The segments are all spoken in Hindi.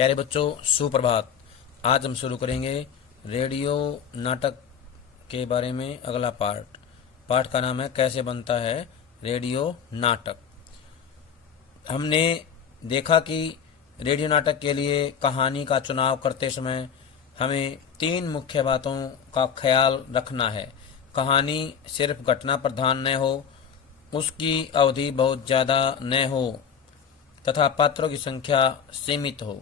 प्यारे बच्चों, सुप्रभात। आज हम शुरू करेंगे रेडियो नाटक के बारे में अगला पार्ट। पाठ का नाम है कैसे बनता है रेडियो नाटक। हमने देखा कि रेडियो नाटक के लिए कहानी का चुनाव करते समय हमें 3 मुख्य बातों का ख्याल रखना है। कहानी सिर्फ घटना प्रधान न हो, उसकी अवधि बहुत ज़्यादा न हो तथा पात्रों की संख्या सीमित हो।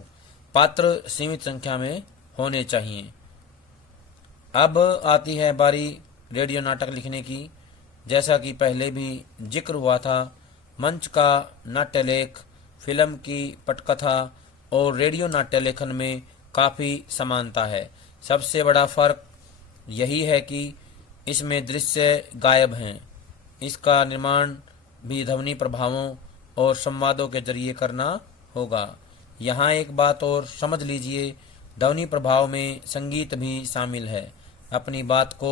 पात्र सीमित संख्या में होने चाहिए। अब आती है बारी रेडियो नाटक लिखने की। जैसा कि पहले भी जिक्र हुआ था, मंच का नाट्य लेख, फिल्म की पटकथा और रेडियो नाट्य लेखन में काफ़ी समानता है। सबसे बड़ा फर्क यही है कि इसमें दृश्य गायब हैं। इसका निर्माण भी ध्वनि प्रभावों और संवादों के जरिए करना होगा। यहाँ एक बात और समझ लीजिए, ध्वनि प्रभाव में संगीत भी शामिल है। अपनी बात को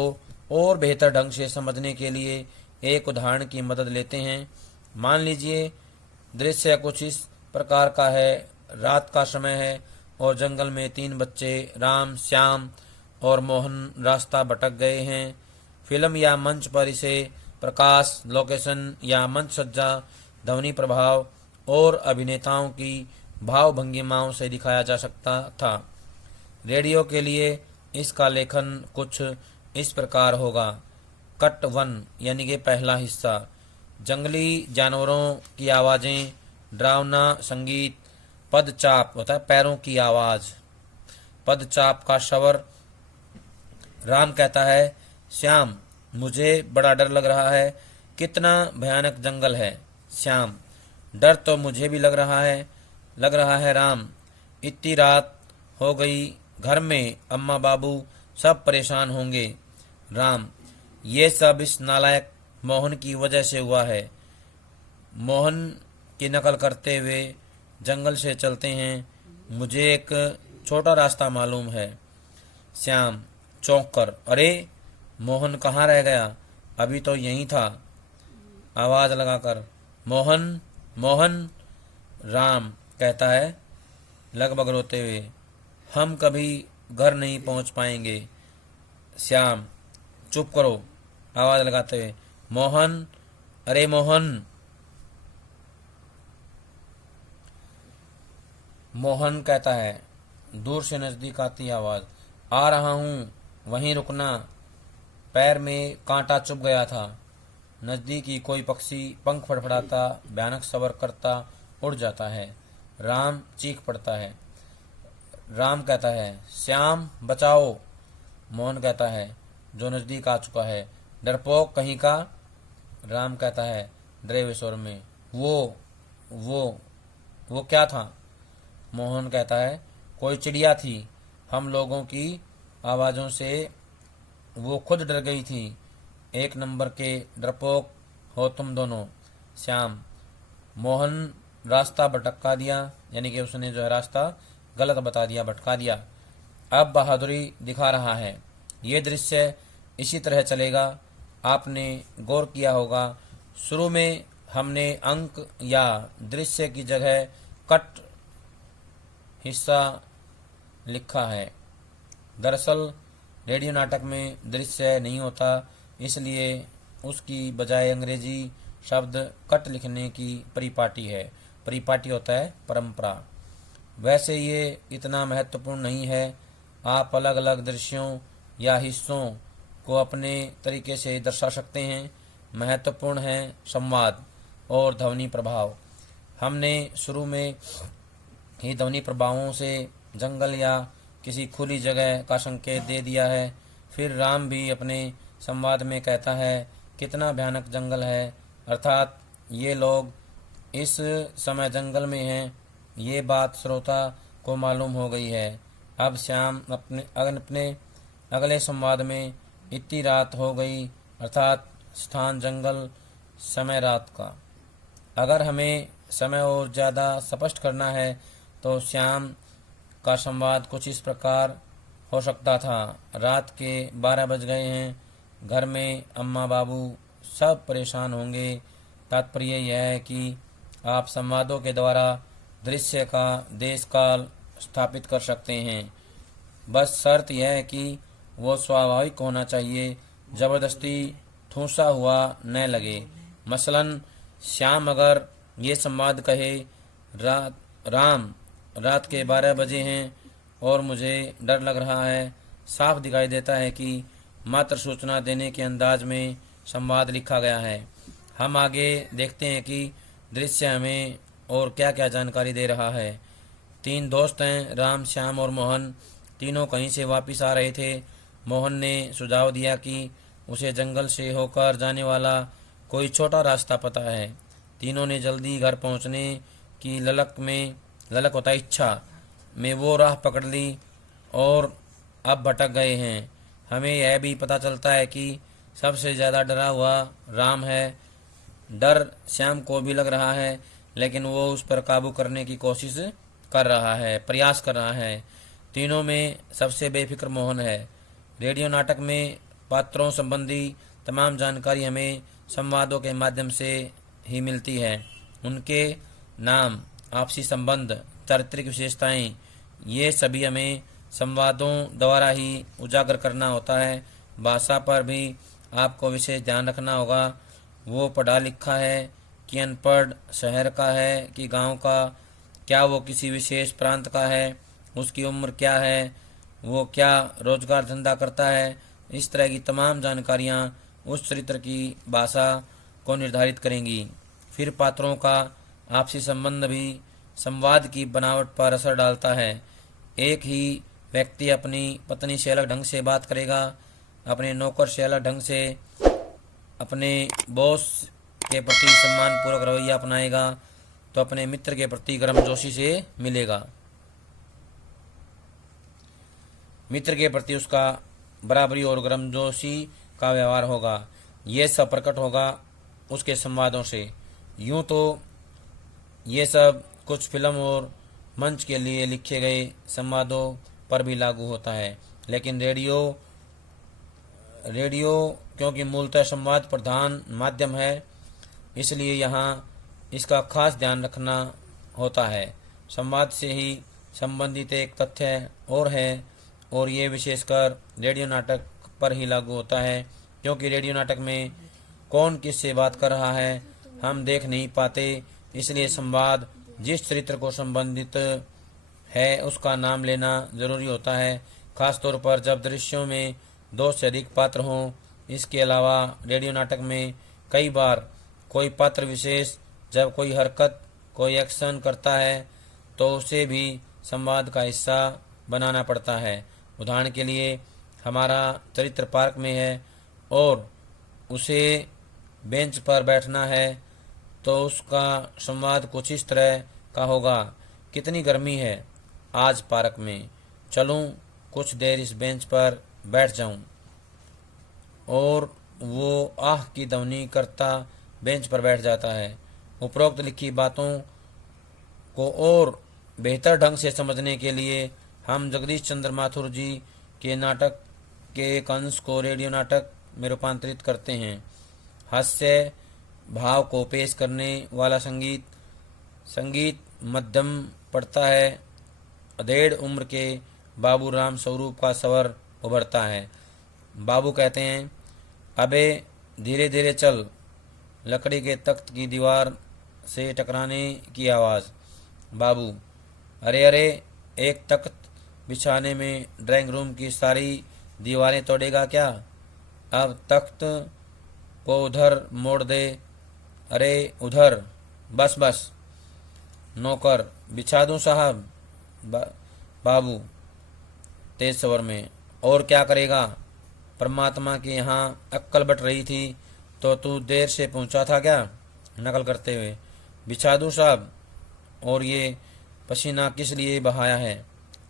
और बेहतर ढंग से समझने के लिए एक उदाहरण की मदद लेते हैं। मान लीजिए दृश्य कुछ इस प्रकार का है। रात का समय है और जंगल में 3 बच्चे राम, श्याम और मोहन रास्ता भटक गए हैं। फिल्म या मंच पर इसे प्रकाश, लोकेशन या मंच सज्जा, ध्वनि प्रभाव और अभिनेताओं की भाव भंगिमाओं से दिखाया जा सकता था। रेडियो के लिए इसका लेखन कुछ इस प्रकार होगा। कट 1 यानी कि पहला हिस्सा, जंगली जानवरों की आवाज़ें, डरावना संगीत। पदचाप होता है पैरों की आवाज़। पदचाप का स्वर। राम कहता है, श्याम मुझे बड़ा डर लग रहा है, कितना भयानक जंगल है। श्याम, डर तो मुझे भी लग रहा है राम, इतनी रात हो गई, घर में अम्मा बाबू सब परेशान होंगे। राम, ये सब इस नालायक मोहन की वजह से हुआ है। मोहन की नकल करते हुए जंगल से चलते हैं, मुझे एक छोटा रास्ता मालूम है। श्याम चौंक कर, अरे मोहन कहाँ रह गया, अभी तो यहीं था। आवाज़ लगाकर, मोहन मोहन। राम कहता है लगभग रोते हुए, हम कभी घर नहीं पहुंच पाएंगे। श्याम, चुप करो, आवाज़ लगाते हुए, मोहन, अरे मोहन। मोहन कहता है, दूर से नज़दीक आती आवाज़, आ रहा हूँ, वहीं रुकना, पैर में कांटा चुभ गया था। नज़दीकी कोई पक्षी पंख फड़फड़ाता, भयानक स्वर करता उड़ जाता है। राम चीख पड़ता है। राम कहता है, श्याम बचाओ। मोहन कहता है, जो नज़दीक आ चुका है, डरपोक कहीं का। राम कहता है डरे हुए स्वर में, वो क्या था। मोहन कहता है, कोई चिड़िया थी, हम लोगों की आवाज़ों से वो खुद डर गई थी। 1 नंबर के डरपोक हो तुम दोनों। श्याम, मोहन रास्ता भटका दिया, यानी कि उसने जो है रास्ता गलत बता दिया, भटका दिया। अब बहादुरी दिखा रहा है। ये दृश्य इसी तरह चलेगा। आपने गौर किया होगा, शुरू में हमने अंक या दृश्य की जगह कट हिस्सा लिखा है। दरअसल रेडियो नाटक में दृश्य नहीं होता, इसलिए उसकी बजाय अंग्रेजी शब्द कट लिखने की परिपाटी है। परिपाटी होता है परंपरा। वैसे ये इतना महत्वपूर्ण नहीं है। आप अलग अलग दृश्यों या हिस्सों को अपने तरीके से दर्शा सकते हैं। महत्वपूर्ण है संवाद और ध्वनि प्रभाव। हमने शुरू में ही ध्वनि प्रभावों से जंगल या किसी खुली जगह का संकेत दे दिया है। फिर राम भी अपने संवाद में कहता है, कितना भयानक जंगल है, अर्थात ये लोग इस समय जंगल में हैं। ये बात श्रोता को मालूम हो गई है। अब श्याम अपने अगले संवाद में, इतनी रात हो गई, अर्थात स्थान जंगल, समय रात का। अगर हमें समय और ज़्यादा स्पष्ट करना है तो श्याम का संवाद कुछ इस प्रकार हो सकता था, रात के 12 बज गए हैं, घर में अम्मा बाबू सब परेशान होंगे। तात्पर्य यह है कि आप संवादों के द्वारा दृश्य का देश काल स्थापित कर सकते हैं। बस शर्त यह है कि वो स्वाभाविक होना चाहिए, जबरदस्ती ठूंसा हुआ न लगे। मसलन श्याम अगर ये संवाद कहे, राम रात के 12 बजे हैं और मुझे डर लग रहा है, साफ दिखाई देता है कि मात्र सूचना देने के अंदाज में संवाद लिखा गया है। हम आगे देखते हैं कि दृश्य हमें और क्या क्या जानकारी दे रहा है। 3 दोस्त हैं, राम, श्याम और मोहन। तीनों कहीं से वापस आ रहे थे। मोहन ने सुझाव दिया कि उसे जंगल से होकर जाने वाला कोई छोटा रास्ता पता है। तीनों ने जल्दी घर पहुंचने की ललक होता इच्छा में वो राह पकड़ ली और अब भटक गए हैं। हमें यह भी पता चलता है कि सबसे ज़्यादा डरा हुआ राम है। डर श्याम को भी लग रहा है, लेकिन वो उस पर काबू करने की प्रयास कर रहा है। तीनों में सबसे बेफिक्र मोहन है। रेडियो नाटक में पात्रों संबंधी तमाम जानकारी हमें संवादों के माध्यम से ही मिलती है। उनके नाम, आपसी संबंध, चारित्रिक विशेषताएं, ये सभी हमें संवादों द्वारा ही उजागर करना होता है। भाषा पर भी आपको विशेष ध्यान रखना होगा। वो पढ़ा लिखा है कि अनपढ़, शहर का है कि गांव का, क्या वो किसी विशेष प्रांत का है, उसकी उम्र क्या है, वो क्या रोजगार धंधा करता है। इस तरह की तमाम जानकारियाँ उस चरित्र की भाषा को निर्धारित करेंगी। फिर पात्रों का आपसी संबंध भी संवाद की बनावट पर असर डालता है। एक ही व्यक्ति अपनी पत्नी से अलग ढंग से बात करेगा, अपने नौकर से अलग ढंग से, अपने बॉस के प्रति सम्मानपूर्वक रवैया अपनाएगा, तो अपने मित्र के प्रति गर्मजोशी से मिलेगा। मित्र के प्रति उसका बराबरी और गर्मजोशी का व्यवहार होगा। ये सब प्रकट होगा उसके संवादों से। यूं तो ये सब कुछ फिल्म और मंच के लिए लिखे गए संवादों पर भी लागू होता है, लेकिन रेडियो क्योंकि मूलतः संवाद प्रधान माध्यम है, इसलिए यहाँ इसका खास ध्यान रखना होता है। संवाद से ही संबंधित एक तथ्य और है, और ये विशेषकर रेडियो नाटक पर ही लागू होता है, क्योंकि रेडियो नाटक में कौन किससे बात कर रहा है हम देख नहीं पाते, इसलिए संवाद जिस चरित्र को संबंधित है उसका नाम लेना जरूरी होता है, खासतौर पर जब दृश्यों में 2 से अधिक पात्र हों। इसके अलावा रेडियो नाटक में कई बार कोई पात्र विशेष जब कोई हरकत, कोई एक्शन करता है तो उसे भी संवाद का हिस्सा बनाना पड़ता है। उदाहरण के लिए, हमारा चरित्र पार्क में है और उसे बेंच पर बैठना है, तो उसका संवाद कुछ इस तरह का होगा। कितनी गर्मी है आज पार्क में, चलूं कुछ देर इस बेंच पर बैठ जाऊं। और वो आह की ध्वनि करता बेंच पर बैठ जाता है। उपरोक्त लिखी बातों को और बेहतर ढंग से समझने के लिए हम जगदीश चंद्र माथुर जी के नाटक के एक अंश को रेडियो नाटक में रूपांतरित करते हैं। हास्य भाव को पेश करने वाला संगीत मध्यम पड़ता है। अधेड़ उम्र के बाबू राम स्वरूप का स्वर उभरता है। बाबू कहते हैं, अबे धीरे धीरे चल। लकड़ी के तख्त की दीवार से टकराने की आवाज़। बाबू, अरे अरे, एक तख्त बिछाने में ड्राइंग रूम की सारी दीवारें तोड़ेगा क्या? अब तख्त को उधर मोड़ दे। अरे उधर, बस बस। नौकर, बिछा दूं साहब? बाबू तेज स्वर में, और क्या करेगा? परमात्मा के यहाँ अक्कल बट रही थी तो तू देर से पहुंचा था क्या? नकल करते हुए, बिछा दूं साहब? और ये पसीना किस लिए बहाया है?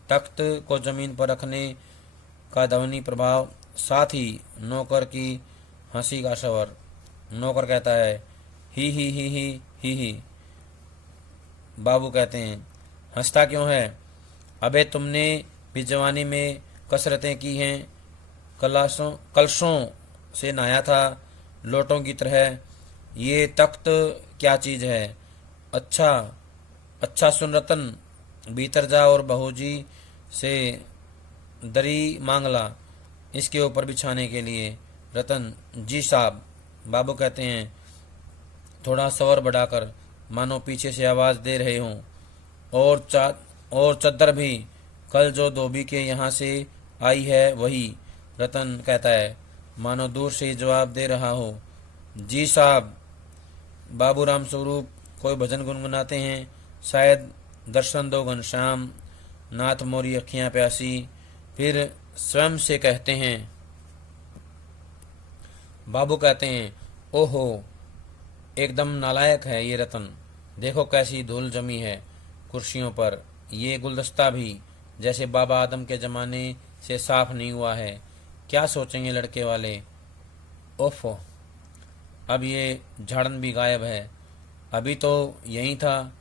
तख्त को जमीन पर रखने का ध्वनि प्रभाव, साथ ही नौकर की हंसी का स्वर। नौकर कहता है, ही ही ही ही ही ही। बाबू कहते हैं, हंसता क्यों है? अबे तुमने भी जवानी में कसरतें की हैं, कलशों से नहाया था लोटों की तरह। ये तख्त क्या चीज़ है? अच्छा सुन रतन, भीतर जा और बहूजी से दरी मांगला इसके ऊपर बिछाने के लिए। रतन, जी साहब। बाबू कहते हैं थोड़ा स्वर बढ़ाकर, मानो पीछे से आवाज़ दे रहे हों। और चद्दर भी कल जो धोबी के यहाँ से आई है वही। रतन कहता है मानो दूर से ही जवाब दे रहा हो। जी साहब। बाबू राम स्वरूप कोई भजन गुनगुनाते हैं, शायद दर्शन दो घनश्याम, नाथ मोरी अखियाँ प्यासी। फिर स्वयं से कहते हैं। बाबू कहते हैं ओहो, एकदम नालायक है ये रतन। देखो कैसी धूल जमी है कुर्सियों पर। ये गुलदस्ता भी जैसे बाबा आदम के ज़माने से साफ नहीं हुआ है। क्या सोचेंगे लड़के वाले। ओफो, अब ये झाड़न भी गायब है। अभी तो यही था।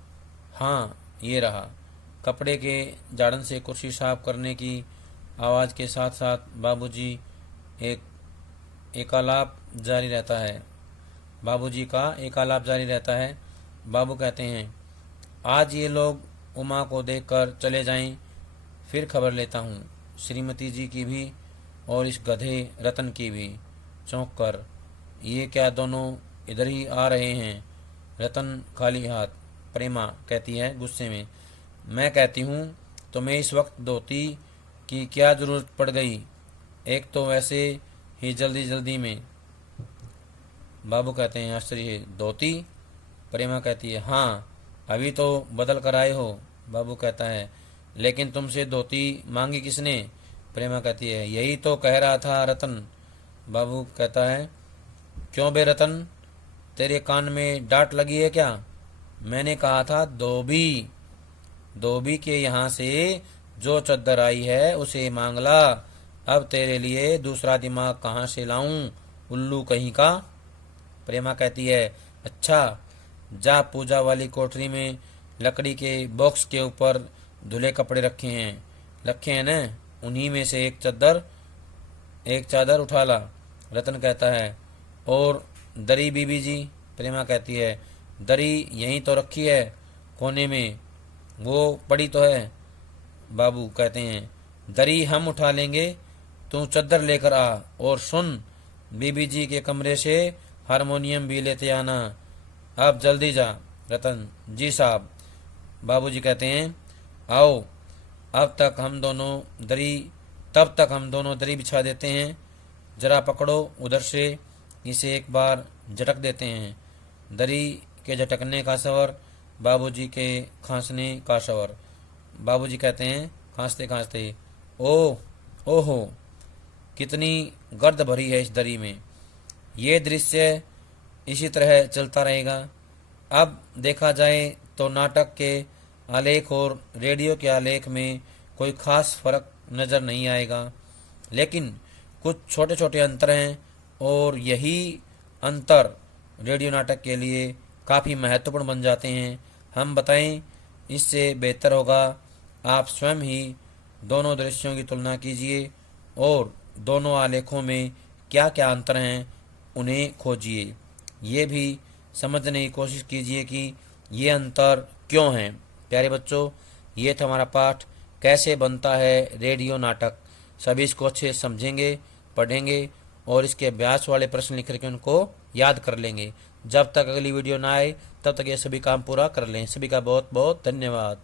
हाँ, ये रहा। कपड़े के झाड़न से कुर्सी साफ करने की आवाज़ के साथ साथ बाबूजी एकालाप जारी रहता है। बाबूजी का एकालाप जारी रहता है। बाबू कहते हैं आज ये लोग उमा को देखकर चले जाएं, फिर खबर लेता हूँ श्रीमती जी की भी और इस गधे रतन की भी। चौंक कर, ये क्या दोनों इधर ही आ रहे हैं? रतन खाली हाथ। प्रेमा कहती है गुस्से में, मैं कहती हूँ तुम्हें इस वक्त धोती की क्या जरूरत पड़ गई, एक तो वैसे ही जल्दी जल्दी में। बाबू कहते हैं आश्चर्य, धोती? प्रेमा कहती है हाँ, अभी तो बदल कर आए हो। बाबू कहता है लेकिन तुमसे धोती मांगी किसने? प्रेमा कहती है यही तो कह रहा था रतन। बाबू कहता है क्यों बे रतन, तेरे कान में डांट लगी है क्या? मैंने कहा था धोबी के यहाँ से जो चद्दर आई है उसे मांग ला। अब तेरे लिए दूसरा दिमाग कहाँ से लाऊं, उल्लू कहीं का। प्रेमा कहती है अच्छा, जा पूजा वाली कोठरी में लकड़ी के बॉक्स के ऊपर धुले कपड़े रखे हैं न, उन्हीं में से एक चादर उठा ला। रतन कहता है और दरी बीबी जी? प्रेमा कहती है दरी यहीं तो रखी है कोने में, वो पड़ी तो है। बाबू कहते हैं दरी हम उठा लेंगे, तू चद्दर लेकर आ। और सुन, बीबी जी के कमरे से हारमोनियम भी लेते आना। अब जल्दी जा। रतन, जी साहब। बाबूजी कहते हैं आओ, तब तक हम दोनों दरी बिछा देते हैं। जरा पकड़ो उधर से, इसे एक बार झटक देते हैं। दरी के झटकने का स्वर, बाबूजी के खांसने का स्वर। बाबूजी कहते हैं खांसते खांसते ओहो, कितनी गर्द भरी है इस दरी में। ये दृश्य इसी तरह चलता रहेगा। अब देखा जाए तो नाटक के आलेख और रेडियो के आलेख में कोई खास फर्क नज़र नहीं आएगा, लेकिन कुछ छोटे छोटे अंतर हैं और यही अंतर रेडियो नाटक के लिए काफ़ी महत्वपूर्ण बन जाते हैं। हम बताएं, इससे बेहतर होगा आप स्वयं ही दोनों दृश्यों की तुलना कीजिए और दोनों आलेखों में क्या क्या अंतर हैं उन्हें खोजिए। ये भी समझने की कोशिश कीजिए कि ये अंतर क्यों हैं। प्यारे बच्चों, ये था हमारा पाठ कैसे बनता है रेडियो नाटक। सभी इसको अच्छे से समझेंगे, पढ़ेंगे और इसके अभ्यास वाले प्रश्न लिख करके उनको याद कर लेंगे। जब तक अगली वीडियो ना आए तब तक ये सभी काम पूरा कर लें। सभी का बहुत बहुत धन्यवाद।